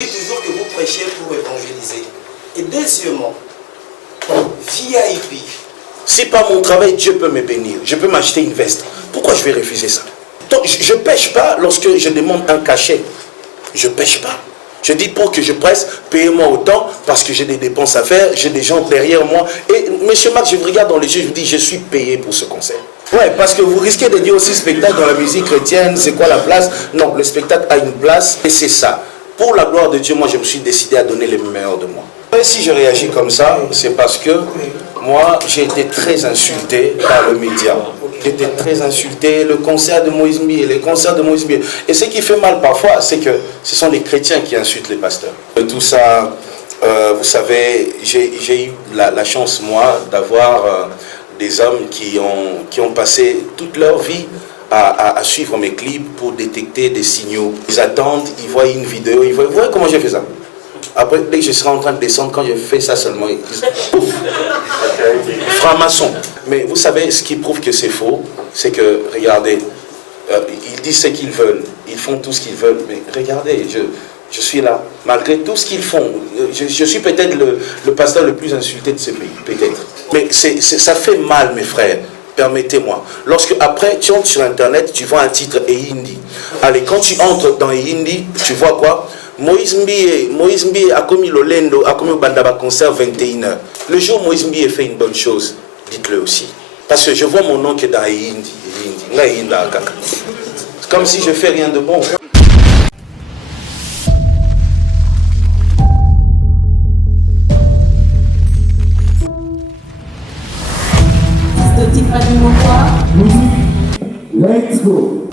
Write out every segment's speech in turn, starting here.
Toujours que vous prêchez pour évangéliser. Et deuxièmement, VIP. C'est pas mon travail, Dieu peut me bénir. Je peux m'acheter une veste. Pourquoi je vais refuser ça? Donc, je ne pêche pas lorsque je demande un cachet. Je ne pêche pas. Je dis pour que je presse, payez-moi autant parce que j'ai des dépenses à faire, j'ai des gens derrière moi. Et monsieur Max, je vous regarde dans les yeux, je vous dis, je suis payé pour ce concert. Ouais, parce que vous risquez de dire aussi spectacle dans la musique chrétienne, c'est quoi la place? Non, le spectacle a une place et c'est ça. Pour la gloire de Dieu, moi je me suis décidé à donner le meilleur de moi. Et si je réagis comme ça, c'est parce que moi j'ai été très insulté par le média. J'ai été très insulté, le concert de Moïse Mbié, les concerts de Moïse Mbié. Et ce qui fait mal parfois, c'est que ce sont les chrétiens qui insultent les pasteurs. Tout ça, vous savez, j'ai eu la chance, moi, d'avoir des hommes qui ont passé toute leur vie à suivre mes clips pour détecter des signaux. Ils attendent, ils voient une vidéo, ils voient, vous voyez comment j'ai fait ça? Après, dès que je serai en train de descendre, quand je fais ça seulement, ils disent, franc-maçon. Mais vous savez, ce qui prouve que c'est faux, c'est que, regardez, ils disent ce qu'ils veulent, ils font tout ce qu'ils veulent, mais regardez, je suis là, malgré tout ce qu'ils font. Je suis peut-être le pasteur le plus insulté de ce pays, peut-être. Mais ça fait mal, mes frères. Permettez-moi. Lorsque après tu entres sur internet, tu vois un titre Ehindi. Allez, quand tu entres dans Ehindi, tu vois quoi? Moïse Mbié a commis le lendo, a commis le bandaba concert 21h. Le jour où Moïse Mbié fait une bonne chose, dites-le aussi. Parce que je vois mon nom qui est dans Ehindi. C'est comme si je fais rien de bon. Let's go.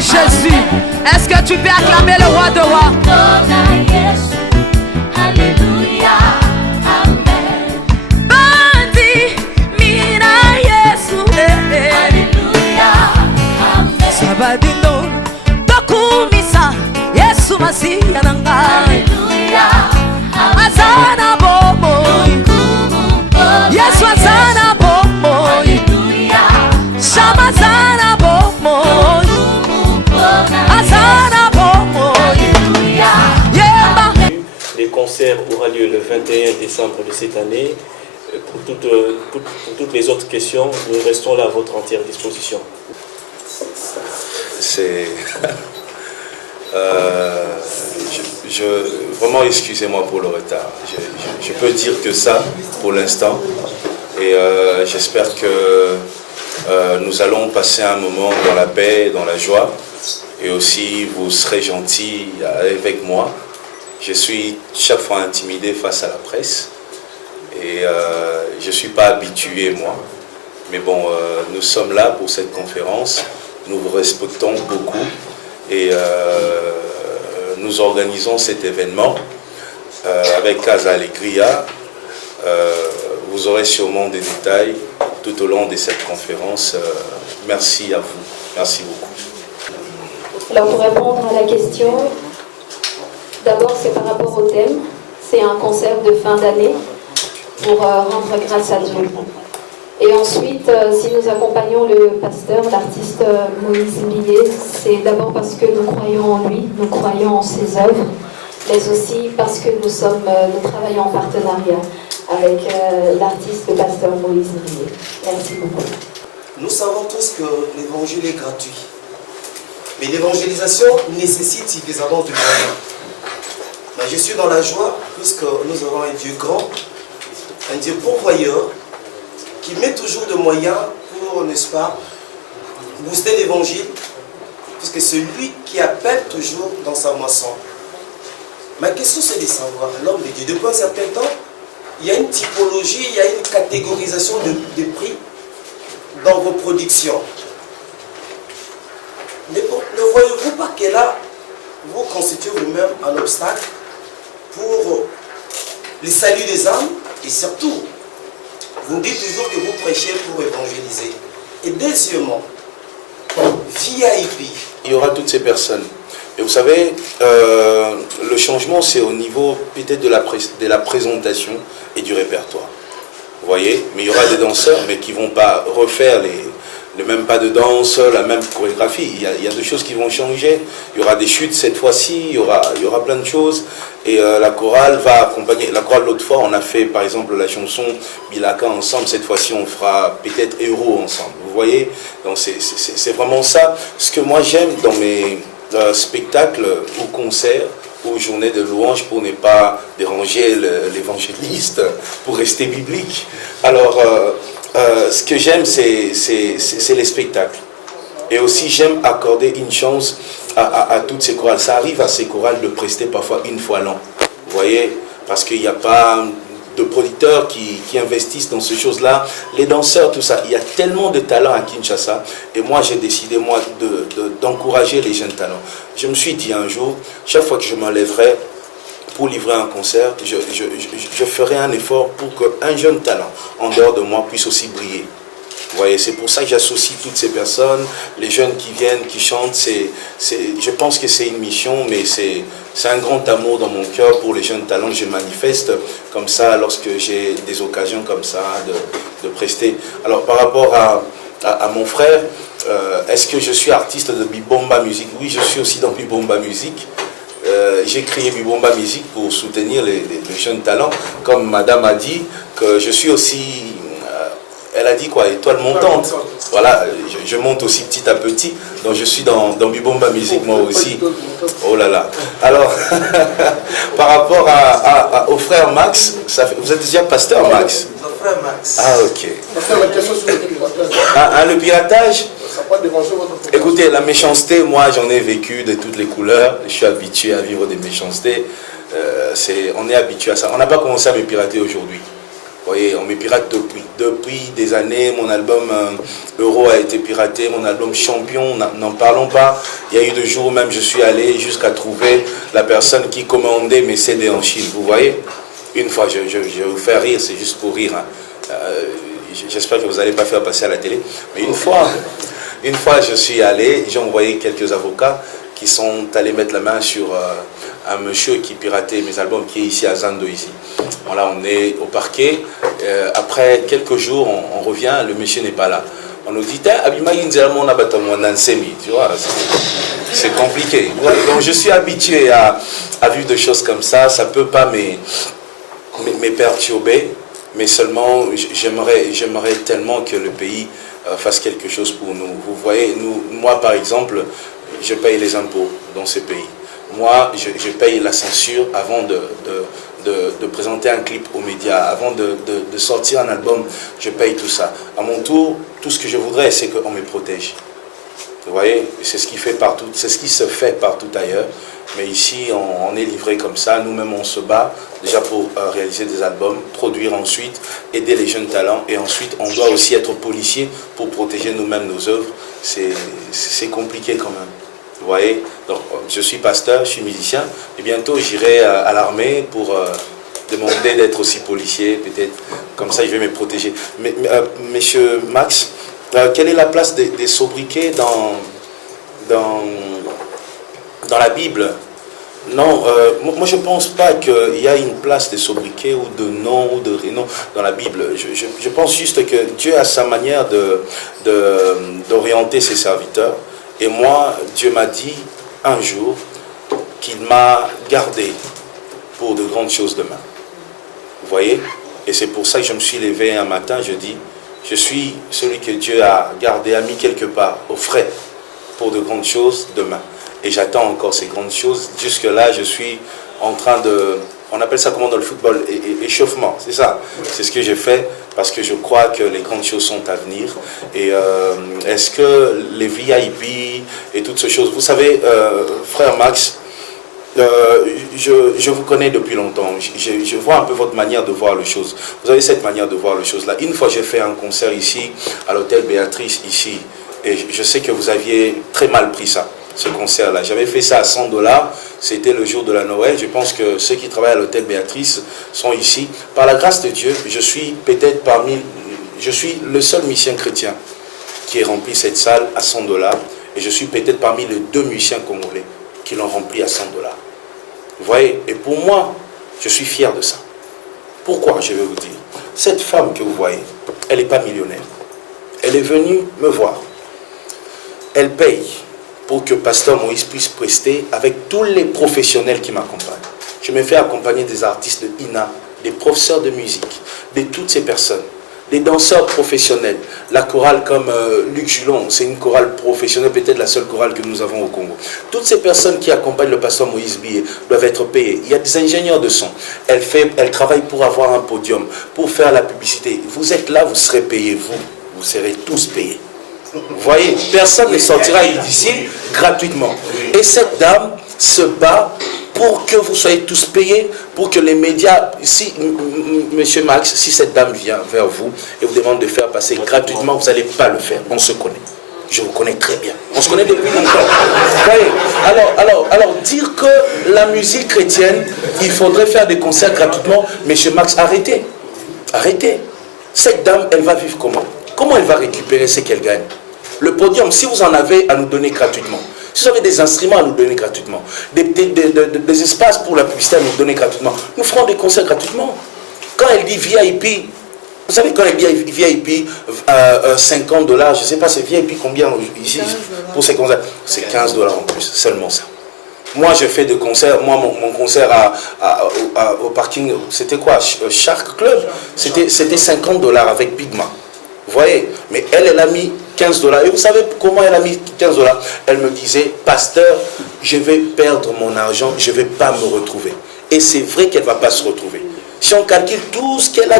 Jésus, est-ce que tu peux acclamer le roi de rois? Alléluia, Amen. Bandi, mina Yesu, Alléluia, Amen. Sabadino, dokumisa, Yesu Masiya nanga. Alléluia, Azana bomo, Yesu azana bomo, Alléluia, Shamazana bomo. Les concerts aura lieu le 21 décembre de cette année. Pour toutes les autres questions, nous restons là à votre entière disposition. C'est... vraiment, excusez-moi pour le retard. Je peux dire que ça pour l'instant. Et j'espère que Nous allons passer un moment dans la paix, dans la joie. Et aussi, vous serez gentils avec moi. Je suis chaque fois intimidé face à la presse. Et je ne suis pas habitué, moi. Mais bon, nous sommes là pour cette conférence. Nous vous respectons beaucoup. Et nous organisons cet événement avec Casa Alegria. Vous aurez sûrement des détails tout au long de cette conférence. Merci à vous. Merci beaucoup. Alors pour répondre à la question, d'abord c'est par rapport au thème. C'est un concert de fin d'année pour rendre grâce à Dieu. Et ensuite, si nous accompagnons le pasteur, l'artiste Moïse Millet, c'est d'abord parce que nous croyons en lui, nous croyons en ses œuvres, mais aussi parce que nous travaillons en partenariat avec l'artiste, le pasteur Moïse Millet. Merci beaucoup. Nous savons tous que l'évangile est gratuit. Mais l'évangélisation nécessite suffisamment de moyens. Mais je suis dans la joie puisque nous avons un Dieu grand, un Dieu pourvoyeur, qui met toujours de moyens pour, n'est-ce pas, booster l'évangile, puisque c'est lui qui appelle toujours dans sa moisson. Ma question c'est de savoir, l'homme de Dieu, depuis un certain temps, il y a une typologie, il y a une catégorisation de prix dans vos productions. Ne voyez-vous pas que là, vous constituez vous-même un obstacle pour le salut des âmes et surtout, vous dites toujours que vous prêchez pour évangéliser. Et deuxièmement, VIP. Il y aura toutes ces personnes. Et vous savez, le changement, c'est au niveau peut-être de la présentation et du répertoire. Vous voyez, mais il y aura des danseurs, mais qui ne vont pas refaire les mêmes pas de danse, la même chorégraphie. Il y a des choses qui vont changer. Il y aura des chutes cette fois-ci, il y aura plein de choses. Et la chorale va accompagner. La chorale, l'autre fois, on a fait par exemple la chanson Bilaka ensemble. Cette fois-ci, on fera peut-être Héros ensemble. Vous voyez, donc c'est vraiment ça. Ce que moi j'aime dans mes spectacles ou concerts ou journées de louange, pour ne pas déranger l'évangéliste, pour rester biblique. Alors, ce que j'aime, c'est les spectacles. Et aussi, j'aime accorder une chance à toutes ces chorales. Ça arrive à ces chorales de prester parfois une fois l'an. Vous voyez, parce qu'il n'y a pas de producteurs qui investissent dans ces choses-là. Les danseurs, tout ça. Il y a tellement de talents à Kinshasa. Et moi, j'ai décidé, moi, d'encourager les jeunes talents. Je me suis dit un jour, chaque fois que je m'enlèverai pour livrer un concert, je ferai un effort pour qu'un jeune talent, en dehors de moi, puisse aussi briller. Vous voyez, c'est pour ça que j'associe toutes ces personnes, les jeunes qui viennent, qui chantent. Je pense que c'est une mission, mais c'est un grand amour dans mon cœur pour les jeunes talents. Je manifeste comme ça lorsque j'ai des occasions comme ça de prester. Alors, par rapport à mon frère, est-ce que je suis artiste de Bibomba Music? Oui, je suis aussi dans Bibomba Music. J'ai créé Bibomba Music pour soutenir les jeunes talents. Comme madame a dit, que je suis aussi... elle a dit quoi? Étoile montante. Voilà, je monte aussi petit à petit. Donc je suis dans Bibomba Music moi aussi. Oh là là. Alors, par rapport au frère Max, vous êtes déjà pasteur Max? Mon frère Max. Ah ok. Le piratage? Écoutez, la méchanceté, moi j'en ai vécu de toutes les couleurs. Je suis habitué à vivre des méchancetés. On est habitué à ça. On n'a pas commencé à me pirater aujourd'hui. Vous voyez, on me pirate depuis des années. Mon album Euro a été piraté, mon album Champion, n'en parlons pas. Il y a eu des jours où même je suis allé jusqu'à trouver la personne qui commandait mes CD en Chine. Vous voyez, une fois, je vais vous faire rire, c'est juste pour rire. Hein. J'espère que vous n'allez pas faire passer à la télé. Mais une fois je suis allé, j'ai envoyé quelques avocats qui sont allés mettre la main sur un monsieur qui piratait mes albums, qui est ici à Zando ici. Voilà, on est au parquet. Après quelques jours, on revient, le monsieur n'est pas là. On nous dit, tu vois, c'est compliqué. Donc je suis habitué à vivre des choses comme ça. Ça ne peut pas me perturber, mais seulement j'aimerais tellement que le pays fasse quelque chose pour nous. Vous voyez, moi par exemple, je paye les impôts dans ce pays. Moi, je paye la censure avant de présenter un clip aux médias, avant de sortir un album, je paye tout ça. À mon tour, tout ce que je voudrais, c'est qu'on me protège. Vous voyez, c'est ce qui fait partout, c'est ce qui se fait partout ailleurs. Mais ici, on est livré comme ça. Nous-mêmes, on se bat déjà pour réaliser des albums, produire ensuite, aider les jeunes talents. Et ensuite, on doit aussi être policier pour protéger nous-mêmes nos œuvres. C'est compliqué quand même. Vous voyez, donc je suis pasteur, je suis musicien. Et bientôt, j'irai à l'armée pour demander d'être aussi policier. Peut-être comme ça, je vais me protéger. Mais monsieur Max, quelle est la place des sobriquets dans la Bible? Non, moi je ne pense pas qu'il y a une place des sobriquets ou de nom ou de rénom dans la Bible. Je pense juste que Dieu a sa manière d'orienter ses serviteurs. Et moi, Dieu m'a dit un jour qu'il m'a gardé pour de grandes choses demain. Vous voyez? Et c'est pour ça que je me suis levé un matin, je dis, je suis celui que Dieu a gardé, a mis quelque part, au frais, pour de grandes choses demain. Et j'attends encore ces grandes choses. Jusque-là, je suis en train de... On appelle ça comment dans le football? Échauffement, c'est ça. C'est ce que j'ai fait parce que je crois que les grandes choses sont à venir. Et est-ce que les VIP et toutes ces choses... Vous savez, frère Max, je vous connais depuis longtemps. Je vois un peu votre manière de voir les choses. Vous avez cette manière de voir les choses-là. Une fois, j'ai fait un concert ici, à l'hôtel Béatrice, ici. Et je sais que vous aviez très mal pris ça, ce concert-là. J'avais fait ça à $100. C'était le jour de la Noël. Je pense que ceux qui travaillent à l'hôtel Béatrice sont ici. Par la grâce de Dieu, je suis peut-être je suis le seul musicien chrétien qui ait rempli cette salle à $100. Et je suis peut-être parmi les 2 musiciens congolais qui l'ont rempli à $100. Vous voyez? Et pour moi, je suis fier de ça. Pourquoi? Je vais vous dire. Cette femme que vous voyez, elle n'est pas millionnaire. Elle est venue me voir. Elle paye pour que Pasteur Moïse puisse prester avec tous les professionnels qui m'accompagnent. Je me fais accompagner des artistes de INA, des professeurs de musique, de toutes ces personnes, des danseurs professionnels. La chorale comme Luc Julon, c'est une chorale professionnelle, peut-être la seule chorale que nous avons au Congo. Toutes ces personnes qui accompagnent le Pasteur Moïse Billet doivent être payées. Il y a des ingénieurs de son. Elle travaille pour avoir un podium, pour faire la publicité. Vous êtes là, vous serez payés, vous serez tous payés. Vous voyez, personne ne sortira d'ici gratuitement. Et cette dame se bat pour que vous soyez tous payés, pour que les médias, si, monsieur Max, si cette dame vient vers vous et vous demande de faire passer gratuitement, vous n'allez pas le faire. On se connaît. Je vous connais très bien. On se connaît depuis longtemps. Vous voyez, alors dire que la musique chrétienne, il faudrait faire des concerts gratuitement, monsieur Max, arrêtez. Arrêtez. Cette dame, elle va vivre comment? Comment elle va récupérer ce qu'elle gagne? Le podium, si vous en avez à nous donner gratuitement, si vous avez des instruments à nous donner gratuitement, des espaces pour la publicité à nous donner gratuitement, nous ferons des concerts gratuitement. Quand elle dit VIP, vous savez, quand elle dit VIP, $50, je ne sais pas, c'est VIP combien ici pour ces concerts? C'est $15 en plus, seulement ça. Moi, j'ai fait des concerts. Moi, mon concert au parking, c'était quoi? Shark Club. C'était $50 avec Pigma. Vous voyez? Mais elle a mis $15. Et vous savez comment elle a mis $15? Elle me disait, pasteur, je vais perdre mon argent, je ne vais pas me retrouver. Et c'est vrai qu'elle ne va pas se retrouver. Si on calcule tout ce qu'elle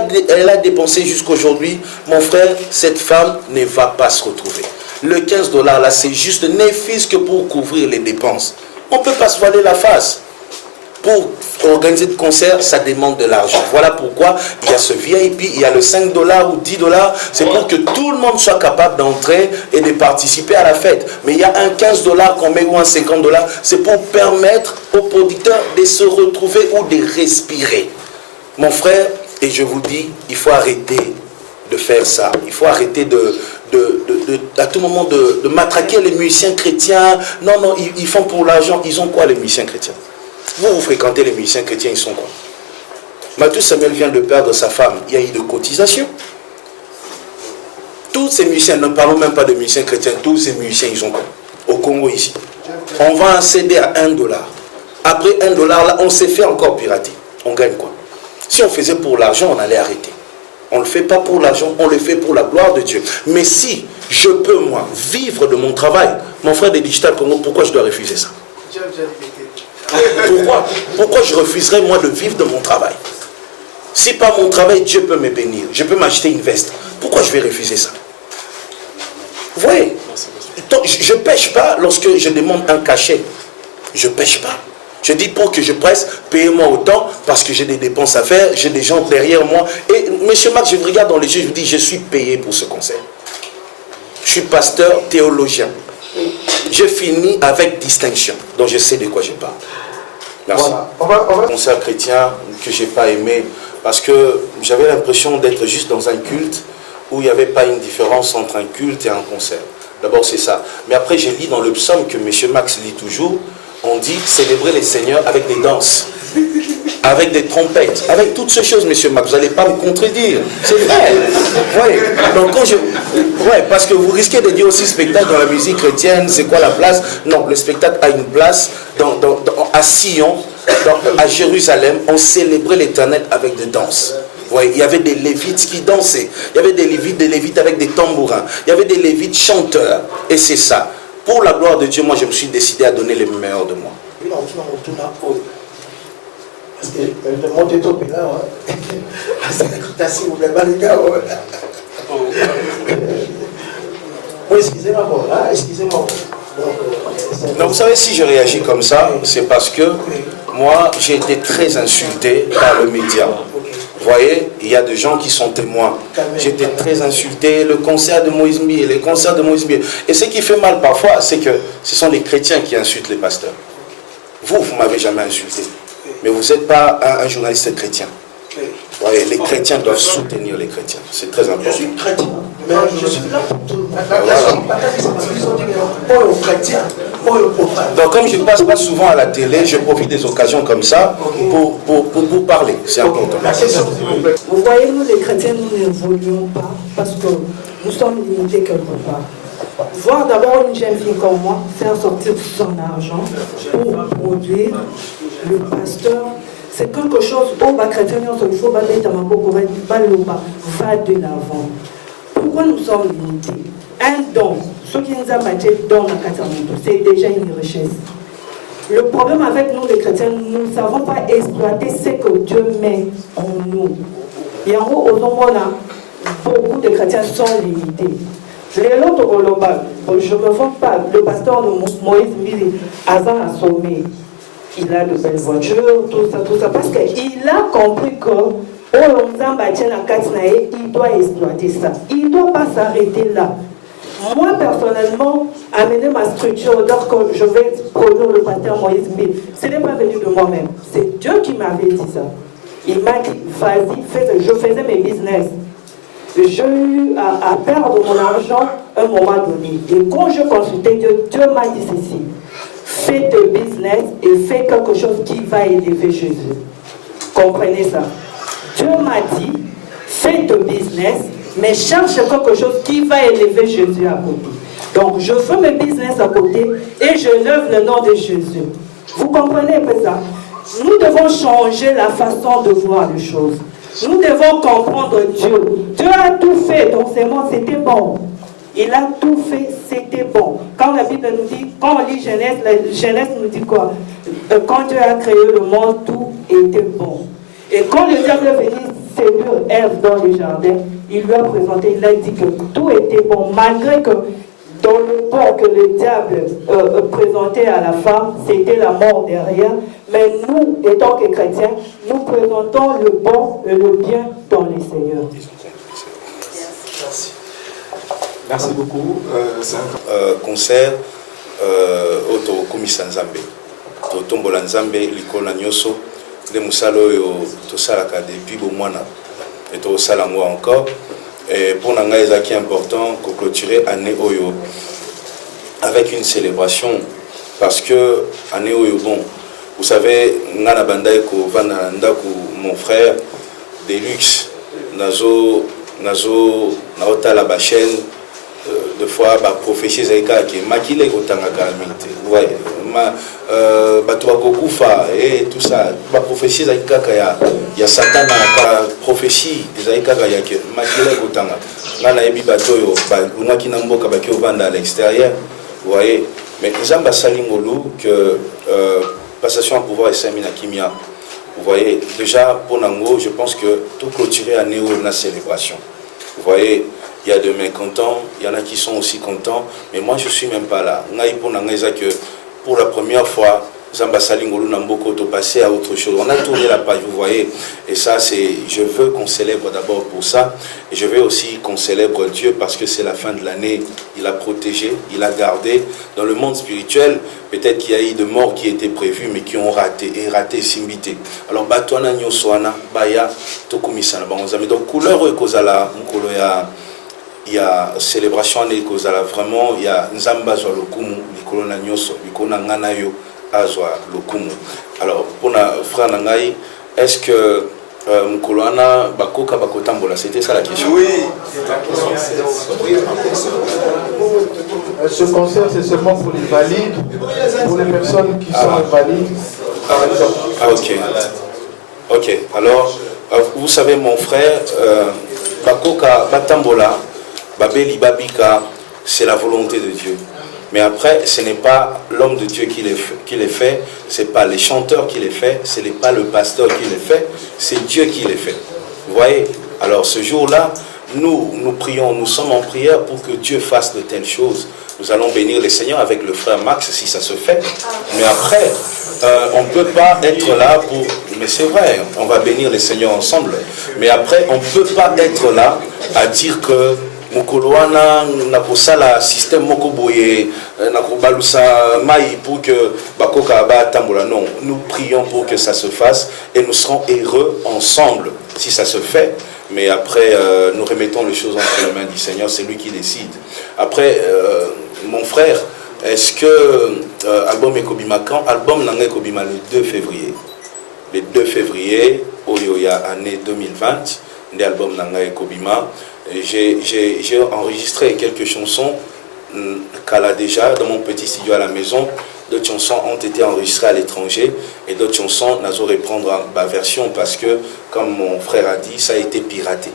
a dépensé jusqu'aujourd'hui, mon frère, cette femme ne va pas se retrouver. Le $15 là, c'est juste ne fût-ce que pour couvrir les dépenses. On ne peut pas se voiler la face. Pour organiser des concerts, ça demande de l'argent. Voilà pourquoi il y a ce VIP, il y a le $5 ou $10. C'est pour que tout le monde soit capable d'entrer et de participer à la fête. Mais il y a un $15 qu'on met ou un $50. C'est pour permettre aux producteurs de se retrouver ou de respirer. Mon frère, et je vous dis, il faut arrêter de faire ça. Il faut arrêter à tout moment de matraquer les musiciens chrétiens. Non, ils font pour l'argent. Ils ont quoi les musiciens chrétiens? Vous fréquentez les musiciens chrétiens, ils sont quoi? Matthieu Samuel vient de perdre sa femme. Il y a eu de cotisations. Tous ces musiciens, ne parlons même pas de musiciens chrétiens, tous ces musiciens, ils ont quoi? Au Congo ici. On vend un CD à $1. Après $1, là, on s'est fait encore pirater. On gagne quoi? Si on faisait pour l'argent, on allait arrêter. On ne le fait pas pour l'argent, on le fait pour la gloire de Dieu. Mais si je peux, moi, vivre de mon travail, mon frère de Digital Congo, pourquoi je dois refuser ça? Pourquoi je refuserais moi de vivre de mon travail? Si par mon travail, Dieu peut me bénir, je peux m'acheter une veste. Pourquoi je vais refuser ça? Vous voyez? Donc, je ne pêche pas lorsque je demande un cachet. Je ne pêche pas. Je dis pour que je presse, payez-moi autant parce que j'ai des dépenses à faire, j'ai des gens derrière moi. Et monsieur Max, je vous regarde dans les yeux, je vous dis, je suis payé pour ce concert. Je suis pasteur théologien. Je finis avec distinction. Donc je sais de quoi je parle. Merci. Voilà. On va... Concert chrétien que je n'ai pas aimé parce que j'avais l'impression d'être juste dans un culte où il n'y avait pas une différence entre un culte et un concert. D'abord c'est ça. Mais après j'ai lu dans le psaume que M. Max lit toujours, on dit célébrer les seigneurs avec des danses, avec des trompettes, avec toutes ces choses, M. Max. Vous n'allez pas me contredire. C'est vrai. Ouais. Donc quand ouais, parce que vous risquez de dire aussi spectacle dans la musique chrétienne, c'est quoi la place? Non, le spectacle a une place à Sion, à Jérusalem, on célébrait l'Éternel avec des danses. Ouais, il y avait des lévites qui dansaient, il y avait des lévites avec des tambourins, il y avait des lévites chanteurs, et c'est ça. Pour la gloire de Dieu, moi je me suis décidé à donner le meilleur de moi. Parce que le monde est au là, excusez-moi, excusez-moi. Donc vous savez, si je réagis comme ça, c'est parce que moi j'ai été très insulté par le média. Vous voyez, il y a des gens qui sont témoins. J'étais très insulté, le concert de Moïse Mbié, les concerts de Moïse Mbié. Et ce qui fait mal parfois, c'est que ce sont les chrétiens qui insultent les pasteurs. Vous ne m'avez jamais insulté. Mais vous n'êtes pas un journaliste chrétien. Vous voyez, les chrétiens doivent soutenir les chrétiens. C'est très important. Je suis chrétien, mais je suis là pour tout. Donc comme je ne passe pas souvent à la télé, je profite des occasions comme ça pour parler. C'est important. Vous voyez, nous les chrétiens, nous n'évoluons pas parce que nous sommes limités quelque part. Voir d'abord une jeune fille comme moi faire sortir son argent pour produire le pasteur, c'est quelque chose où les chrétiens il faut va de l'avant. Pourquoi nous sommes limités? Un don, ce qui nous a matché dans la catégorie, c'est déjà une richesse. Le problème avec nous les chrétiens, nous ne savons pas exploiter ce que Dieu met en nous. Et en gros, au moment beaucoup de chrétiens sont limités. Les autres global, je ne me vante pas, le pasteur de Moïse Mbié, Azan a sommé. Il a de belles voitures, tout ça, parce qu'il a compris que il doit exploiter ça. Il ne doit pas s'arrêter là. Moi, personnellement, amener ma structure, donc que je vais produire le pasteur Moïse Mbié, ce n'est pas venu de moi-même. C'est Dieu qui m'avait dit ça. Il m'a dit, vas-y, je faisais mes business. J'ai eu à perdre mon argent à un moment donné. Et quand je consultais Dieu, Dieu m'a dit ceci. Fais tes business et fais quelque chose qui va élever Jésus. Comprenez ça. Dieu m'a dit, fais tes business, mais cherche quelque chose qui va élever Jésus à côté. Donc je fais mes business à côté et je lève le nom de Jésus. Vous comprenez un peu ça? Nous devons changer la façon de voir les choses. Nous devons comprendre Dieu. Dieu a tout fait, donc c'est bon, c'était bon. Il a tout fait, c'était bon. Quand la Bible nous dit, quand on lit Genèse, la Genèse nous dit quoi? Quand Dieu a créé le monde, tout était bon. Et quand le diable est venu séduire Ève dans le jardin, il lui a présenté, il a dit que tout était bon, malgré que dans le bon que le diable présentait à la femme, c'était la mort derrière. Mais nous, étant que chrétiens, nous présentons le bon et le bien dans les Seigneurs. Merci beaucoup. Concert au Komisa Nzambe. Au Tombola Nzambe, l'Ikona Nyoso, les Moussalo et au Salaka depuis Bomwana. Et au Salango encore. Et pour Nanga Ezaki important, qu'on clôturer année Oyo avec une célébration. Parce que année Oyo, bon, vous savez, Nana Bandaiko, Vanandaku, mon frère, Deluxe, Nazo, Naota la chaîne. Deux fois prophétie zaika qui makile kotanga kalamite ouais batwa kokufa et tout ça prophétie zaika ya satana ka prophétie zaika ya que makile kotanga ngana yebi batoyo ba lunaki na mboka ba ki ovanda à l'extérieur vous voyez mais nzamba salingolu que passation à pouvoir et Samina Kimia. Vous voyez, déjà pour Nango, je pense que tout clôturer à Néo la célébration. Vous voyez, il y a de mécontents, il y en a qui sont aussi contents, mais moi je ne suis même pas là. Pour la première fois, Zamba Salingolo Namboko to passer à autre chose. On a tourné la page, vous voyez. Et ça, je veux qu'on célèbre d'abord pour ça. Et je veux aussi qu'on célèbre Dieu parce que c'est la fin de l'année. Il a protégé, il a gardé. Dans le monde spirituel, peut-être qu'il y a eu de morts qui étaient prévues, mais qui ont raté. Et raté, simbité. Alors, Batuana Nyoswana, Baya, Tokumisana, Banzami. Donc, couleur Kozala, il y a célébration, vraiment, il y a Nzamba Zolokumu, Nikolona Nyoso, Nikona Nganayo. Alors, pour le frère Nangaï, est-ce que Mkoloana Bakoka Bakotambola, c'était ça la question? Oui. Ce concert, c'est seulement pour les valides, pour les personnes qui sont invalides, par exemple. Ah, ok. Ok. Alors, vous savez, mon frère, Bakoka Batambola, Babeli Babika, c'est la volonté de Dieu. Mais après, ce n'est pas l'homme de Dieu qui les fait, ce n'est pas les chanteurs qui les fait, ce n'est pas le pasteur qui les fait, c'est Dieu qui les fait. Vous voyez? Alors ce jour-là, nous prions, nous sommes en prière pour que Dieu fasse de telles choses. Nous allons bénir les Seigneurs avec le frère Max si ça se fait. Mais après, on ne peut pas être là pour... Mais c'est vrai, on va bénir les Seigneurs ensemble. Mais après, on ne peut pas être là à dire que Mukoloana nakosala système moko boye nakobalusa mai pour que bakoka ba tambola. Non, nous prions pour que ça se fasse et nous serons heureux ensemble si ça se fait. Mais après, nous remettons les choses entre les mains du Seigneur, c'est lui qui décide. Après, mon frère, est-ce que album Ekobima quand? Album Nanga Ekobima le 2 février. Le 2 février, Oyoya année 2020, l'album Nanga Ekobima. J'ai enregistré quelques chansons Kala déjà dans mon petit studio à la maison. D'autres chansons ont été enregistrées à l'étranger et d'autres chansons, nous allons reprendre ma version parce que, comme mon frère a dit, ça a été piraté.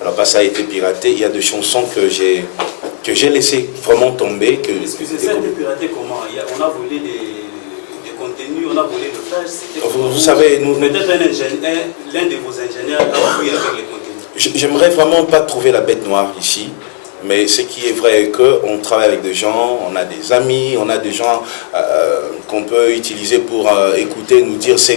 Alors, ça a été piraté, il y a des chansons que j'ai laissé vraiment tomber. Excusez, ça a été piraté comment? On a volé des contenus, on a volé le flash. Vous savez, peut-être l'un de vos ingénieurs a fouillé avec les contenus. J'aimerais vraiment pas trouver la bête noire ici, mais ce qui est vrai est qu'on travaille avec des gens, on a des amis, on a des gens qu'on peut utiliser pour écouter, nous dire ce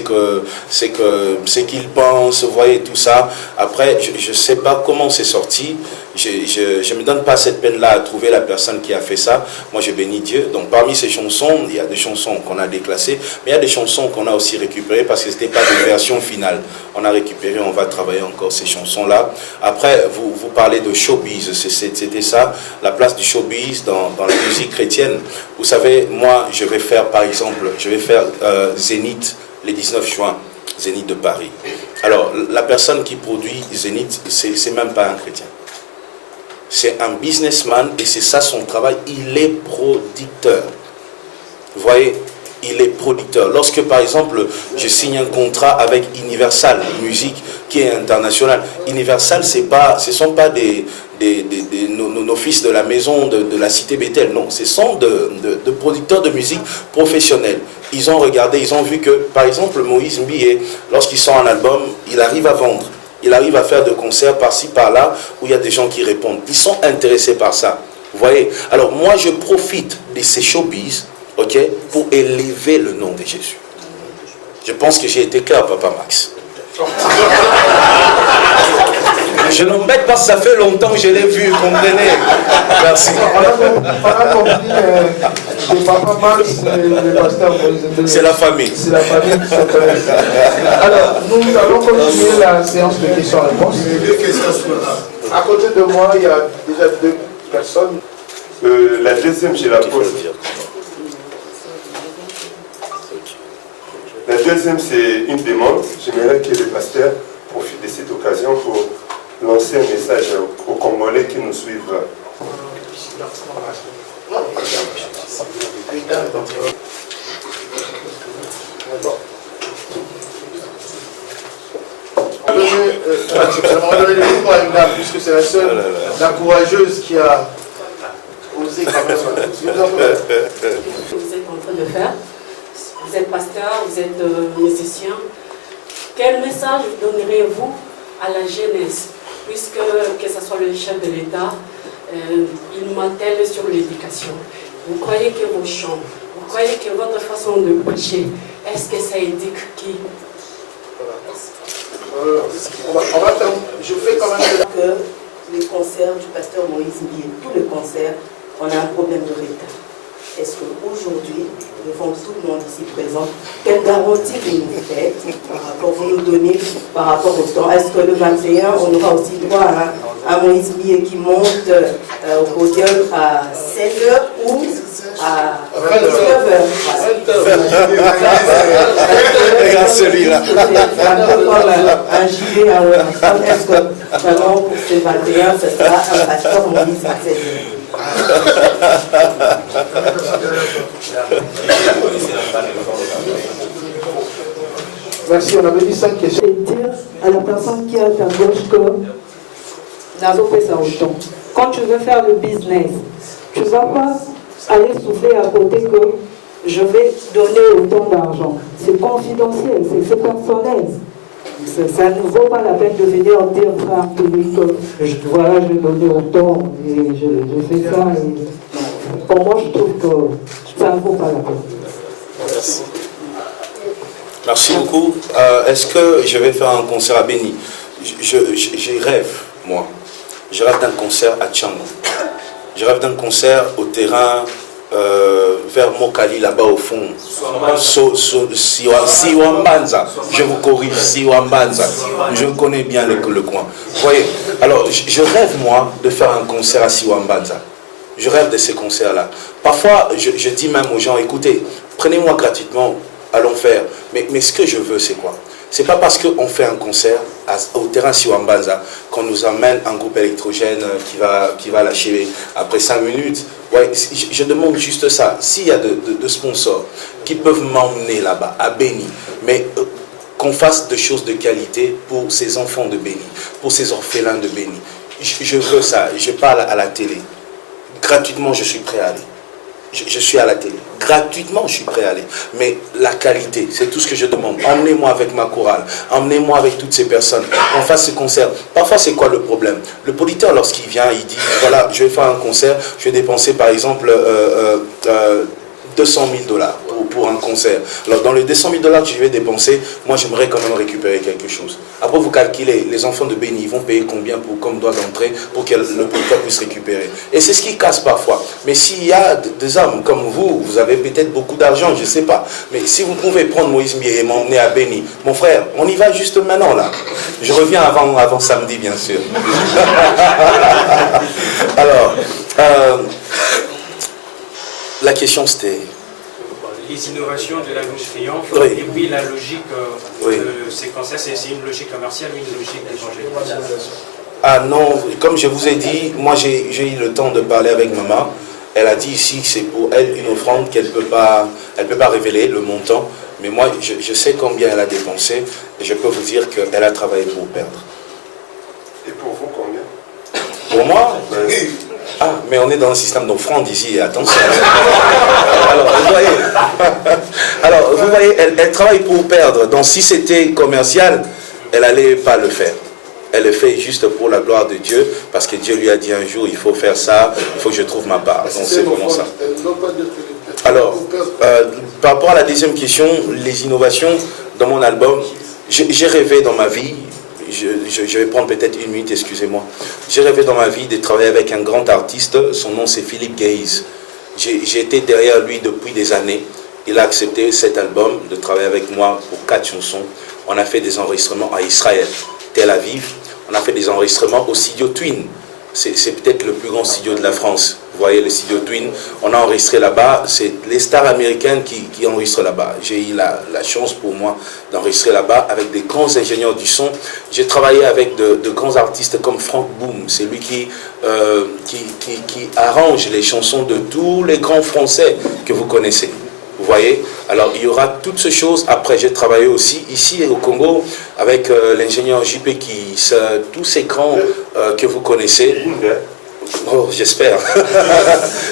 qu'ils pensent, vous voyez, tout ça. Après, je ne sais pas comment c'est sorti. Je ne me donne pas cette peine-là à trouver la personne qui a fait ça. Moi, je bénis Dieu. Donc, parmi ces chansons, il y a des chansons qu'on a déclassées, mais il y a des chansons qu'on a aussi récupérées parce que ce n'était pas de version finale. On a récupéré, on va travailler encore ces chansons-là. Après, vous parlez de showbiz. C'était ça, la place du showbiz dans la musique chrétienne. Vous savez, moi, je vais faire, par exemple, Zénith le 19 juin, Zénith de Paris. Alors, la personne qui produit Zénith, c'est même pas un chrétien. C'est un businessman et c'est ça son travail. Il est producteur. Vous voyez, il est producteur. Lorsque, par exemple, je signe un contrat avec Universal Music, qui est international, Universal, ce ne sont pas nos fils de la maison de la cité Bethel. Non, ce sont de producteurs de musique professionnels. Ils ont regardé, ils ont vu que, par exemple, Moïse Mbie, lorsqu'il sort un album, il arrive à vendre. Il arrive à faire des concerts par-ci, par-là, où il y a des gens qui répondent. Ils sont intéressés par ça. Vous voyez? Alors, moi, je profite de ces showbiz, ok, pour élever le nom de Jésus. Je pense que j'ai été clair, Papa Max. Je n'embête pas, ça fait longtemps que je l'ai vu, comprenez? Merci. On a compris que Papa Max et le pasteur Moïse. C'est la famille. C'est la famille qui s'appelle. Alors, nous allons continuer la séance de questions-réponses. À côté de moi, il y a déjà 2 personnes. La deuxième, je la pose. La deuxième, c'est une demande. J'aimerais que le pasteur profite de cette occasion pour lancer un message aux Congolais qui nous suivent. Puisque c'est la seule, la courageuse qui a osé quand même. Ce que vous êtes en train de faire, vous êtes pasteur, vous êtes musicien. Quel message donnerez-vous à la jeunesse, puisque que ce soit le chef de l'État, il m'attelle sur l'éducation. Vous croyez que vos chants, vous croyez que votre façon de prêcher, est-ce que ça indique qui? Je fais quand même que les concerts du pasteur Moïse Mbié, tous les concerts, on a un problème de retard. Est-ce qu'aujourd'hui, devant tout le monde ici présent, quelle garantie vous nous faites par rapport, vous nous donnez par rapport au temps? Est-ce que le 21, on aura aussi droit à Moïse Mbié qui monte au podium à 16h ou à 19h? Regarde celui-là. C'est un peu comme un gilet à un. Est-ce que vraiment pour ce 21, ce sera un pasteur Moïse à 16h? Merci, on avait dit 5 questions. Je vais dire à la personne qui est à ta gauche que Nazo fait ça autant. Quand tu veux faire le business, tu ne vas pas aller souffler à côté que je vais donner autant d'argent. C'est confidentiel, c'est personnel. Ça ne vaut pas la peine de venir dire à public que voilà, je vais donner autant et je fais ça. Et pour moi, je trouve que ça ne vaut pas la peine. Merci. Merci beaucoup. Est-ce que je vais faire un concert à Béni? Je rêve, moi. Je rêve d'un concert à Tchang. Je rêve d'un concert au terrain vers Mokali, là-bas au fond. Siwambanza. Je vous corrige, Siwambanza. Je connais bien le coin. Vous voyez? Alors, je rêve, moi, de faire un concert à Siwambanza. Je rêve de ces concerts-là. Parfois, je dis même aux gens, écoutez, prenez-moi gratuitement, allons faire. Mais ce que je veux, c'est quoi? C'est pas parce qu'on fait un concert au terrain Siwambanza qu'on nous amène un groupe électrogène qui va lâcher après 5 minutes. Ouais, je demande juste ça. S'il y a de sponsors qui peuvent m'emmener là-bas, à Béni, mais qu'on fasse des choses de qualité pour ces enfants de Béni, pour ces orphelins de Béni. Je veux ça. Je parle à la télé. Gratuitement, je suis prêt à aller. Je suis à la télé. Gratuitement, je suis prêt à aller. Mais la qualité, c'est tout ce que je demande. Emmenez-moi avec ma chorale. Emmenez-moi avec toutes ces personnes. On fasse ce concert. Parfois, c'est quoi le problème? Le producteur, lorsqu'il vient, il dit, voilà, je vais faire un concert, je vais dépenser, par exemple, 200 000 $ pour un concert. Alors, dans les 200 000 $ que je vais dépenser, moi, j'aimerais quand même récupérer quelque chose. Après, vous calculez, les enfants de Béni, ils vont payer combien comme droit d'entrée pour que le producteur puisse récupérer. Et c'est ce qui casse parfois. Mais s'il y a des hommes comme vous avez peut-être beaucoup d'argent, je ne sais pas. Mais si vous pouvez prendre Moïse Mbié et m'emmener à Béni, mon frère, on y va juste maintenant, là. Je reviens avant samedi, bien sûr. Alors, la question c'était... Les innovations de la Louche Triomphe, oui. Et puis la logique oui. de ces concerts, c'est une logique commerciale ou une logique d'évangélisation? Ah non, comme je vous ai dit, moi j'ai eu le temps de parler avec maman. Elle a dit ici que c'est pour elle une offrande qu'elle peut pas révéler le montant. Mais moi, je sais combien elle a dépensé et je peux vous dire qu'elle a travaillé pour perdre. Et pour vous, combien? Pour moi ah, mais on est dans un système d'offrande ici, attention. Alors, vous voyez, elle travaille pour perdre. Donc, si c'était commercial, elle n'allait pas le faire. Elle le fait juste pour la gloire de Dieu, parce que Dieu lui a dit un jour, il faut faire ça, il faut que je trouve ma part. Donc, c'est vraiment ça. Alors, par rapport à la deuxième question, les innovations dans mon album, j'ai rêvé dans ma vie. Je vais prendre peut-être une minute, excusez-moi. J'ai rêvé dans ma vie de travailler avec un grand artiste, son nom c'est Philippe Gaze. J'ai été derrière lui depuis des années. Il a accepté cet album, de travailler avec moi pour 4 chansons. On a fait des enregistrements à Israël, Tel Aviv. On a fait des enregistrements au studio Twin. C'est peut-être le plus grand studio de la France. Vous voyez le studio Twin, on a enregistré là-bas. C'est les stars américaines qui enregistrent là-bas. J'ai eu la chance pour moi d'enregistrer là-bas avec des grands ingénieurs du son. J'ai travaillé avec de grands artistes comme Frank Boom. C'est lui qui arrange les chansons de tous les grands Français que vous connaissez. Vous voyez? Alors, il y aura toutes ces choses. Après, j'ai travaillé aussi ici au Congo avec l'ingénieur JP tous ces grands que vous connaissez. Oh, j'espère.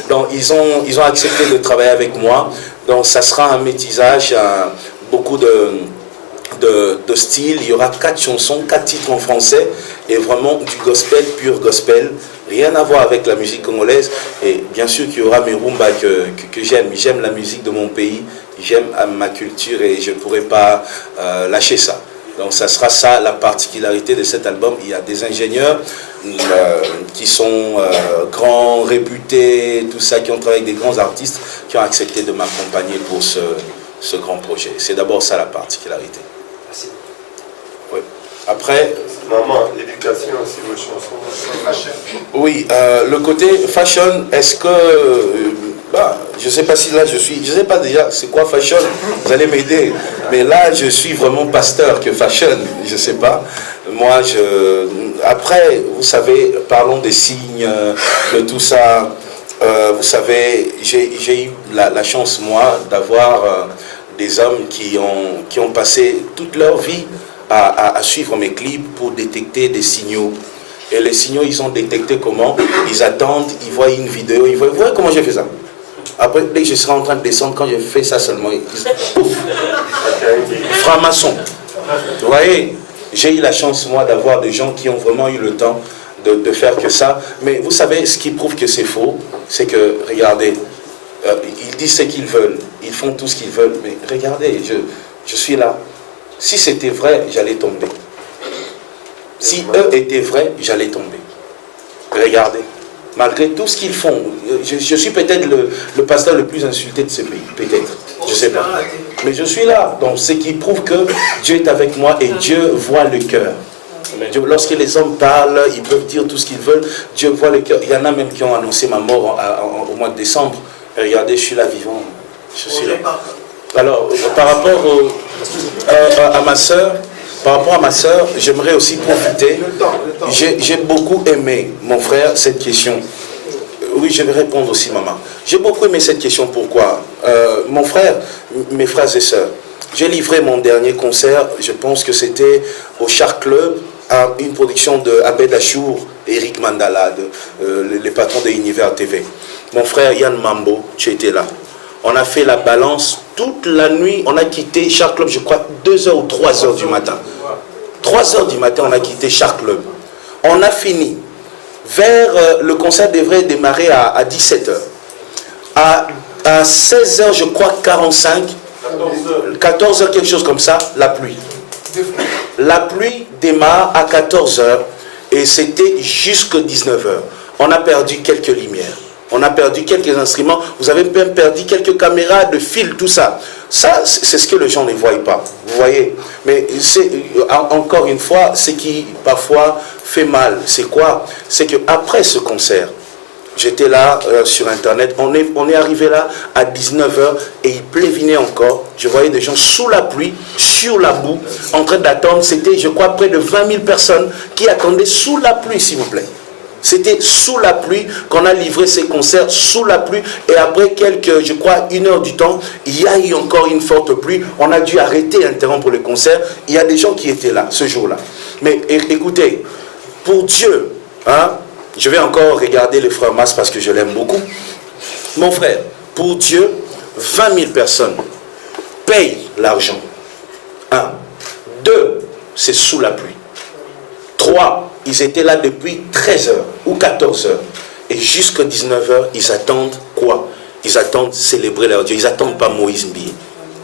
Donc, ils ont accepté de travailler avec moi. Donc ça sera un métissage, beaucoup de styles. Il y aura 4 chansons, 4 titres en français et vraiment du gospel, pur gospel. Rien à voir avec la musique congolaise. Et bien sûr qu'il y aura mes rumbas que j'aime. J'aime la musique de mon pays, j'aime ma culture et je ne pourrai pas lâcher ça. Donc ça sera ça la particularité de cet album. Il y a des ingénieurs qui sont grands, réputés, tout ça, qui ont travaillé avec des grands artistes, qui ont accepté de m'accompagner pour ce grand projet. C'est d'abord ça la particularité. Merci. Oui. Après... Maman, l'éducation aussi, vos chansons. Oui, le côté fashion, est-ce que... je ne sais pas si là je suis... Je ne sais pas déjà c'est quoi fashion, vous allez m'aider. Mais là, je suis vraiment pasteur que fashion, je ne sais pas. Moi, après, vous savez, parlons des signes, de tout ça. Vous savez, j'ai eu la chance, moi, d'avoir des hommes qui ont passé toute leur vie à suivre mes clips pour détecter des signaux. Et les signaux, ils ont détecté comment? Ils attendent, ils voient une vidéo, ils voient comment j'ai fait ça. Après, dès que je serai en train de descendre, quand j'ai fait ça seulement, ils disent pouf, franc-maçon. Vous voyez, j'ai eu la chance, moi, d'avoir des gens qui ont vraiment eu le temps de faire que ça. Mais vous savez, ce qui prouve que c'est faux, c'est que, regardez, ils disent ce qu'ils veulent, ils font tout ce qu'ils veulent, mais regardez, je suis là. Si c'était vrai, j'allais tomber. Si eux étaient vrais, j'allais tomber. Regardez, malgré tout ce qu'ils font, je suis peut-être le pasteur le plus insulté de ce pays, peut-être, je ne sais pas. Mais je suis là, donc ce qui prouve que Dieu est avec moi et Dieu voit le cœur. Lorsque les hommes parlent, ils peuvent dire tout ce qu'ils veulent, Dieu voit le cœur. Il y en a même qui ont annoncé ma mort au mois de décembre. Regardez, je suis là vivant, je suis là. Alors, par rapport à ma sœur, j'aimerais aussi profiter. J'ai beaucoup aimé, mon frère, cette question. Oui, je vais répondre aussi, maman. J'ai beaucoup aimé cette question. Pourquoi? Mon frère, mes frères et sœurs, j'ai livré mon dernier concert, je pense que c'était au Char Club, à une production de Abed Achour et Eric Mandala, les patrons de Univers TV. Mon frère Yann Mambo, tu étais là. On a fait la balance toute la nuit. On a quitté Char Club, je crois, 2h ou 3h du matin. 3h du matin, on a quitté Char Club. On a fini. Le concert devrait démarrer à 17h. À 16h, je crois, 45, 14h, quelque chose comme ça, la pluie. La pluie démarre à 14h et c'était jusqu'à 19h. On a perdu quelques lumières. On a perdu quelques instruments, vous avez même perdu quelques caméras de fil, tout ça. Ça, c'est ce que les gens ne voient pas, vous voyez. Mais c'est encore une fois, ce qui parfois fait mal, c'est quoi? C'est qu'après ce concert, j'étais là sur Internet, on est arrivé là à 19h et il pleuvinait encore. Je voyais des gens sous la pluie, sur la boue, en train d'attendre. C'était, je crois, près de 20 000 personnes qui attendaient sous la pluie, s'il vous plaît. C'était sous la pluie qu'on a livré ces concerts, sous la pluie. Et après quelques, je crois, 1 heure du temps, il y a eu encore une forte pluie. On a dû arrêter, interrompre le concert. Il y a des gens qui étaient là, ce jour-là. Mais écoutez, pour Dieu, hein, je vais encore regarder le frère Mas parce que je l'aime beaucoup. Mon frère, pour Dieu, 20 000 personnes payent l'argent. 1. 2, c'est sous la pluie. 3, ils étaient là depuis 13h ou 14h. Et jusqu'à 19h, ils attendent quoi? Ils attendent célébrer leur Dieu. Ils n'attendent pas Moïse Mbié.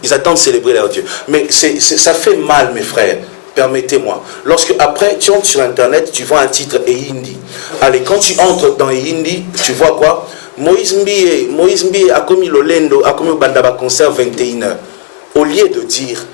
Ils attendent célébrer leur Dieu. Mais ça fait mal, mes frères. Permettez-moi. Lorsque après, tu entres sur Internet, tu vois un titre Ehindi. Allez, quand tu entres dans Ehindi, tu vois quoi? Moïse Mbié a commis le Lendo, a commis le Bandaba concert 21h. Au lieu de dire,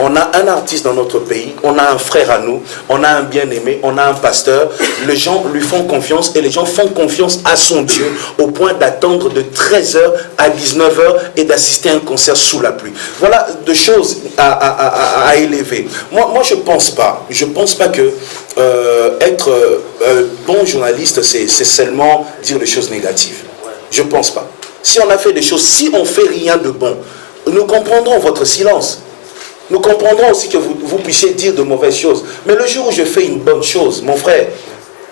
on a un artiste dans notre pays, on a un frère à nous, on a un bien-aimé, on a un pasteur, les gens lui font confiance et les gens font confiance à son Dieu au point d'attendre de 13h à 19h et d'assister à un concert sous la pluie. Voilà deux choses à élever. Moi je pense pas que être bon journaliste, c'est seulement dire des choses négatives. Je pense pas. Si on a fait des choses, si on fait rien de bon, nous comprendrons votre silence. Nous comprendrons aussi que vous puissiez dire de mauvaises choses. Mais le jour où je fais une bonne chose, mon frère,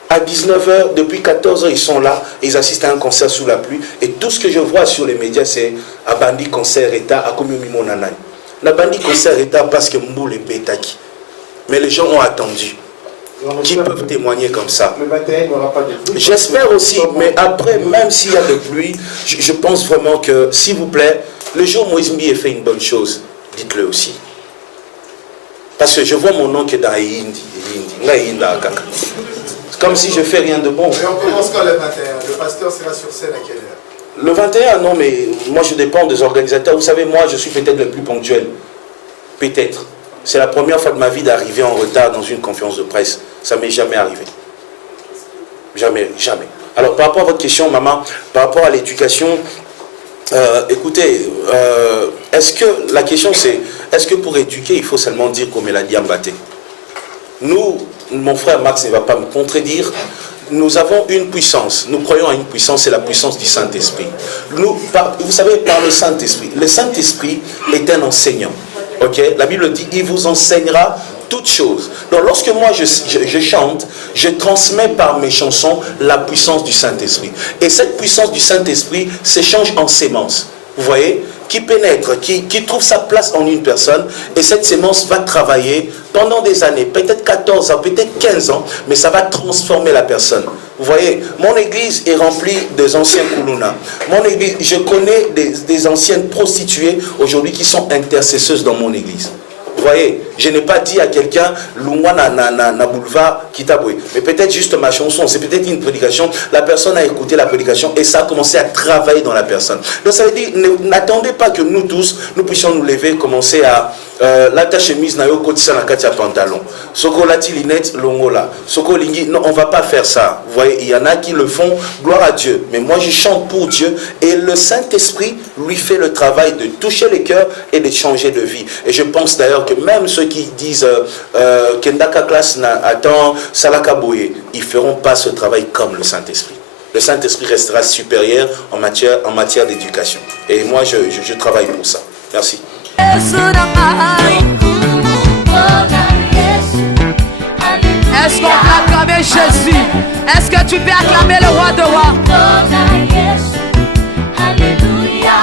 À 19h, depuis 14h, ils sont là, ils assistent à un concert sous la pluie. Et tout ce que je vois sur les médias, c'est à Bandi concert état, à Komyomi Monanai. La Bandi concert état parce que Mboul est bétaki. Mais les gens ont attendu. Qui peuvent témoigner comme ça? Le 21, il n'y aura pas de pluie. J'espère aussi, mais après, même s'il y a de pluie, je pense vraiment que, s'il vous plaît, le jour où Moïse Mbi ait fait une bonne chose, dites-le aussi. Parce que je vois mon nom qui est dans Hindi. Comme si je fais rien de bon. Et on commence quand le 21? Le pasteur sera sur scène à quelle heure? Le 21, non, mais moi je dépends des organisateurs. Vous savez, moi je suis peut-être le plus ponctuel. Peut-être. C'est la première fois de ma vie d'arriver en retard dans une conférence de presse. Ça ne m'est jamais arrivé. Jamais, jamais. Alors par rapport à votre question, maman, par rapport à l'éducation, écoutez, est-ce que la question c'est, est-ce que pour éduquer, il faut seulement dire comme elle a dit Mbaté? Nous, mon frère Max ne va pas me contredire, nous avons une puissance, nous croyons à une puissance, c'est la puissance du Saint-Esprit. Vous savez, par le Saint-Esprit est un enseignant. Ok? La Bible dit, il vous enseignera toutes choses. Donc lorsque moi je chante, je transmets par mes chansons la puissance du Saint-Esprit. Et cette puissance du Saint-Esprit s'échange en sémences. Vous voyez? Qui pénètre, qui trouve sa place en une personne, et cette sémence va travailler pendant des années, peut-être 14 ans, peut-être 15 ans, mais ça va transformer la personne. Vous voyez, mon église est remplie des anciens Koulouna. Mon église, je connais des anciennes prostituées aujourd'hui qui sont intercesseuses dans mon église. Vous voyez, je n'ai pas dit à quelqu'un Lungwana na boulevard Kitaboué, mais peut-être juste ma chanson, c'est peut-être une prédication. La personne a écouté la prédication et ça a commencé à travailler dans la personne. Donc ça veut dire, n'attendez pas que nous tous, nous puissions nous lever, commencer à la chemise na yo kotisa na katia pantalon. Soko lati linette longola. Soko lingi, non, on va pas faire ça. Vous voyez, il y en a qui le font, gloire à Dieu. Mais moi je chante pour Dieu et le Saint-Esprit lui fait le travail de toucher les cœurs et de changer de vie. Et je pense d'ailleurs que même ceux qui disent Kendaka classe na attend Salaka Boye, ils feront pas ce travail comme le Saint-Esprit. Le Saint-Esprit restera supérieur en matière d'éducation. Et moi je travaille pour ça. Merci. Est-ce qu'on peut acclamer Jésus? Est-ce que tu peux acclamer le roi de rois? Alléluia,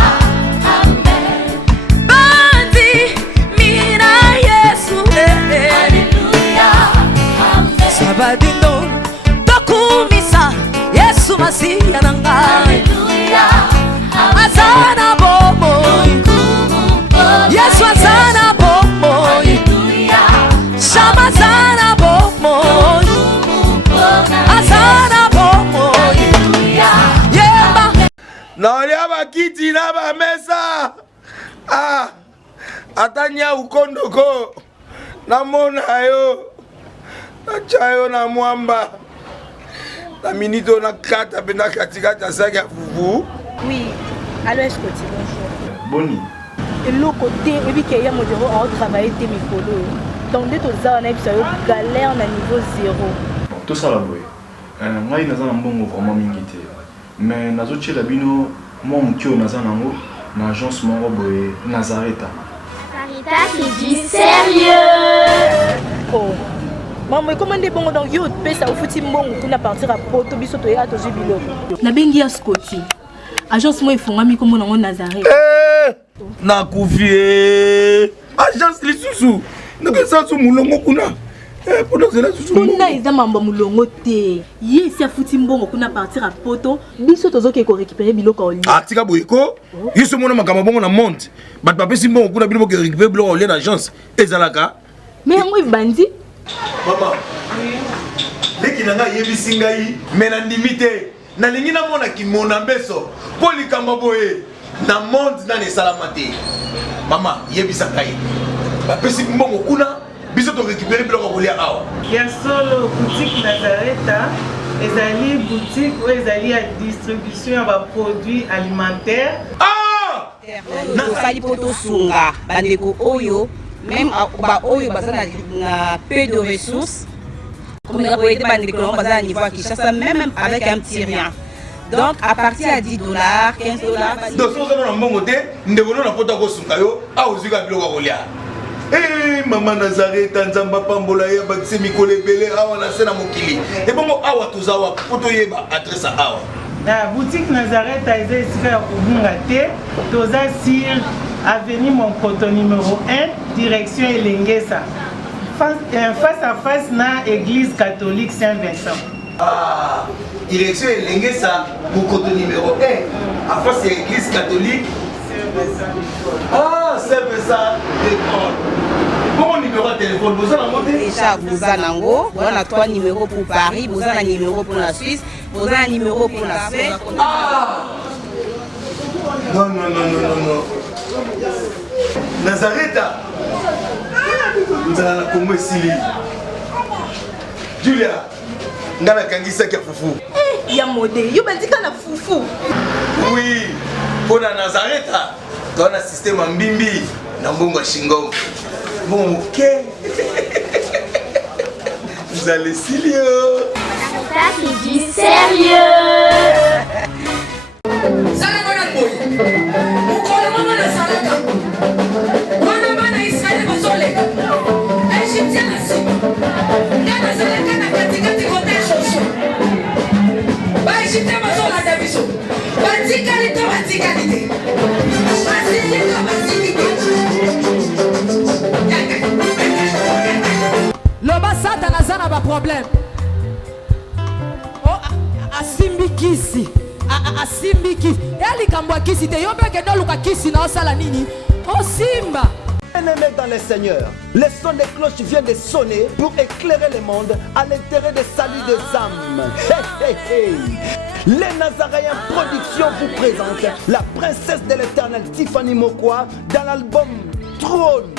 Amen. Bandi, mina Yesu, Alléluia, Amen. Sabadino, Tokumisa, Yesu Masiya nanga. Alléluia, Amen. Azana bomo, Yesu azana bomo, Alléluia, Shama azana bomo, azana bomo, Alléluia, Yemba. Naolia bakiti na ba mesa. Ah, atanya ukondoko. Namona yo. Nachayo na mwamba. La minito na kata bena katikata saga fufu. Oui. Allô, est-ce que tu bonjour. Boni. Et l'autre côté, et puis qu'il y a mon bureau à travailler tes micros. Donc dès que tu as un galère à niveau 0. Tout ça là, boy. Moi, il y a un bon vraiment mingité. Mais dans autres labino, moi, mon tio n'a pas dans l'agence mon boy Nazareta. Sarita qui dit sérieux. Oh. Maman, comment est bon donc yo pèse au fouti mon pour partir à Porto biso to ya to jubilo. Na bengi ya Scotty. Agence moi ifungami comme on Nazareta. Na kufie. Agence lisusu. Ndeke ça sous mulongo kuna. Pour cela sous mulongo. Kuna iza mambo mulongo te. Yesi afuti mbongo kuna partir à Porto biso tozoke ko récupérer biloko oli. Ah tika boyeko. Yiso mona makamba bongo na monte. Bat papa si mbongo kuna biloko récupérer biloko oli na agence. Ezalaka. Mais moi bandi. Maman. Leki nanga yebisi ngai mena ndimite. Na lingi na mona ki mona beso. Poli kamba boye. Na monde na ne salamate. Mama yebisa ngai. Ba pesi mbongo kuna biso to récupérer biloko kolia awa. Ya solo boutique Nazareta, ezali boutique où ezali à distribution ya ba produits alimentaires. Ah! Nakali poto sunga bandeko oyo même ba oyo bazana na peu de ressources. Comme on a été bandeko bazana niveau Kinshasa même avec un petit rien. Donc à partir à $10, $15. Donc si on a un bon côté, nous devons pas poto ko sunga yo, a ozuka biloko kolia. Eh, maman Nazareth, Nzamba Pambola, Yabakse Mikole Bele, Awa Nasena Mokili. Et bon, Awa Touzawa, Potoyeba, adresse à Awa. La boutique Nazareth a été ici à Ubungate, Toza sur avenue Monkoto numéro 1, direction Elengesa. Face à face na église catholique Saint-Vincent. Ah, direction Elengesa, Monkoto numéro 1, à face à l'église catholique. Ah, Saint-Vincent d'école. Bon numéro de téléphone, vous avez monté déjà, vous avez on a 3 numéros pour Paris, vous avez un numéro pour la Suisse, vous avez un numéro pour la Suède. Ah non, non, non, non, non, non. Nazareth, vous allez la Congo Sili. Julia, ngana kangisa kia fufu. Eh, ya modé, yo bandika na fufu. Oui, pour la Nazareth, dans un système en bimbi, dans Bongo Shingo. Bon, ok. Vous allez sérieux. Ça c'est du sérieux. Lobasata nazana ba problème. Oh, asimbi kisi. Asimbi kisi. Eli kambwa kisi te yobe ke doluka kisi na osala nini? Oh Simba. Bien-aimés dans le Seigneur, le son des cloches vient de sonner pour éclairer le monde à l'intérêt des saluts des âmes. Hey, hey, hey. Les Nazaréens Productions vous présentent la princesse de l'éternel Tiffany Mokwa dans l'album Trône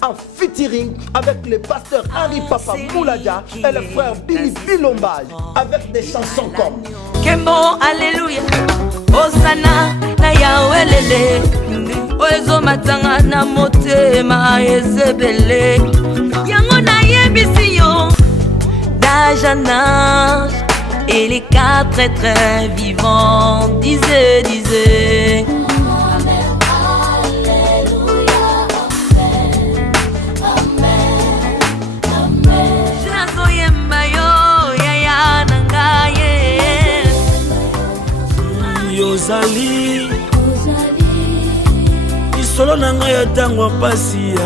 en featuring avec le pasteur Henri Papa Mouladia et le frère Billy Bilombage avec des chansons comme Kembo Alléluia Osana na Yahweh Oezo matanga na motema ezebele Yango na yebisi yo d'âge en âge et les 4 êtres vivants disaient Yozali Isolo nanga ya tango pasi ya.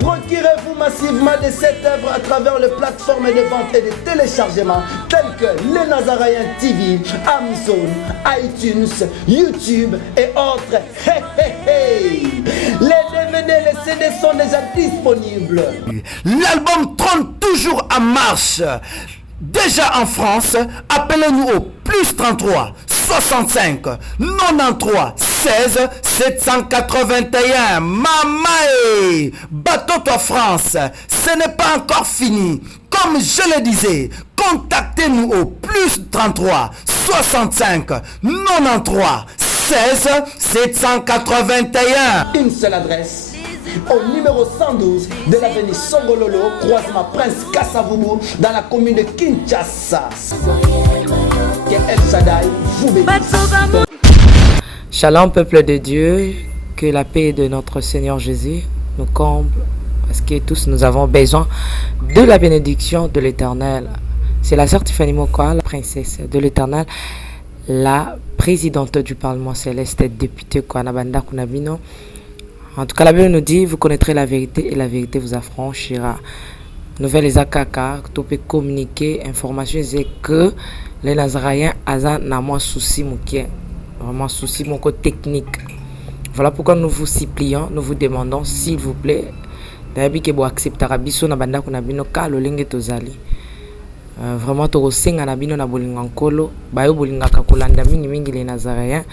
Procurez-vous massivement de cette œuvre à travers les plateformes de vente et de téléchargement telles que Les Nazaréens TV, Amazon, iTunes, YouTube et autres. Hey, hey, hey. Les DVD et les CD sont déjà disponibles. L'album Trône toujours en marche. Déjà en France, appelez-nous au plus 33 65 93 16 781. Mamae, bateau-toi France, ce n'est pas encore fini. Comme je le disais, contactez-nous au plus 33 65 93 16 781. Une seule adresse. Au numéro 112 de l'avenue Songololo, croisement Prince Kassavubu, dans la commune de Kinshasa. Que El Shaddai vous bénisse. Shalom peuple de Dieu, que la paix de notre Seigneur Jésus nous comble, parce que tous nous avons besoin de la bénédiction de l'Éternel. C'est la sœur Tiffany Mokwa, la princesse de l'Éternel, la présidente du Parlement céleste, députée Kwanabanda Kunabino. En tout cas, la Bible nous dit, vous connaîtrez la vérité et la vérité vous affranchira. Nouvelle Ezakaka, tu peux communiquer, information, c'est que les Nazaréens ont moins souci, vraiment souci, mon côté technique. Voilà pourquoi nous vous supplions, nous vous demandons, s'il vous plaît, d'ailleurs, vous accepter Biso na banda kuna bino ka lolenge tozali. Vraiment, tu resenga na bino na bolingankolo, bayo bolingaka kolanda mingi les Nazaréens.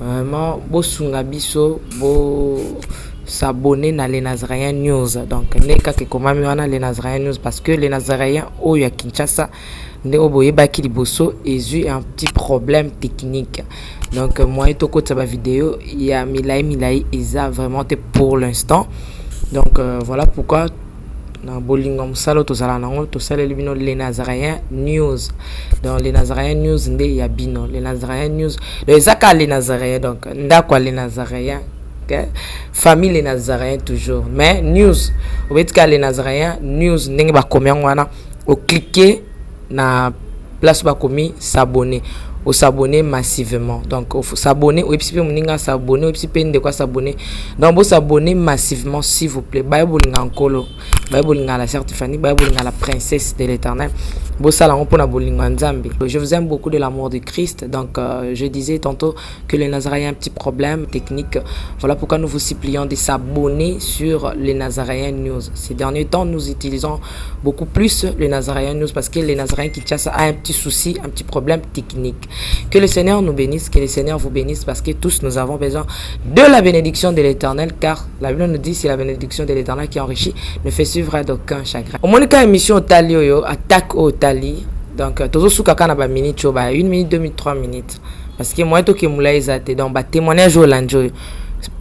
Vraiment, bosunga biso, bo s'abonner na les Nazaréens News. Donc, neka ke komami wana les Nazaréens News parce que les Nazaréens au ya Kinshasa ndeko boyeba ki liboso ezu un petit problème technique. Donc, moi et toko tsaba vidéo, il y a milai eza vraiment pour l'instant. Donc, voilà pourquoi na bolinga musalo tozala nango tosala libino les Nazaréens News. Dans les Nazaréens News nde ya bino les Nazaréens News les zaka les Nazaréens donc ndakwa les Nazaréens Okay? Famille les Nazaréens toujours. Mais news, au fait que les Nazaréens, news, n'est pas combien on a, au cliquer na place ba commis s'abonner. Au s'abonner massivement. Donc, il faut s'abonner. Ou bien s'abonner. Ou bien de quoi s'abonner. Donc, vous s'abonner massivement, s'il vous plaît. Bible Ngankolo. Bible la certifiée. Bible la princesse de l'éternel. Je vous aime beaucoup de l'amour de Christ. Donc, je disais tantôt que les Nazaréens ont un petit problème technique. Voilà pourquoi nous vous supplions de s'abonner sur les Nazaréens News. Ces derniers temps, nous utilisons beaucoup plus les Nazaréens News parce que les Nazaréens qui chassent a un petit souci, un petit problème technique. Que le Seigneur nous bénisse, que le Seigneur vous bénisse parce que tous nous avons besoin de la bénédiction de l'Éternel car la Bible nous dit c'est la bénédiction de l'Éternel qui enrichit, ne fait suivre d'aucun chagrin. Au moins, quand émission Tali attaque au Tali, donc toujours sous kakana ba minute 1 minute 2 minutes 3 minutes parce que moi to ke moulay zate donc ba témoignage au landio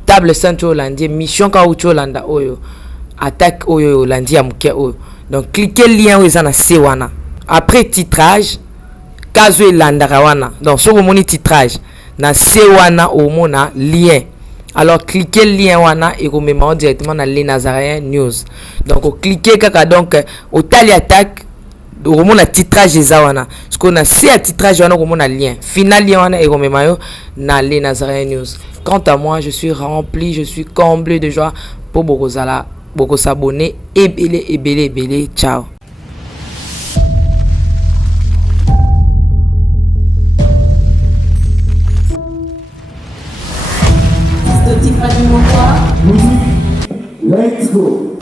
table sainte au landier mission ka au landa oyo attaque oyo landia muke oyo donc cliquez lien où ils en a sewana après titrage kazo landara wana donc sur mon titrage na sewana au mona lien. Alors cliquez le lien wana et vous mettez directement dans les Nazaréens News. Donc cliquez kaka donc au tali attaque au mona titrage zawana. Ce qu'on a c'est à titrage wana au mona lien. Final lien wana et vous mettez dans les Nazaréens News. Quant à moi, je suis rempli, je suis comblé de joie pour Bokozala, beaucoup s'abonner et belé. Ciao. Let's go.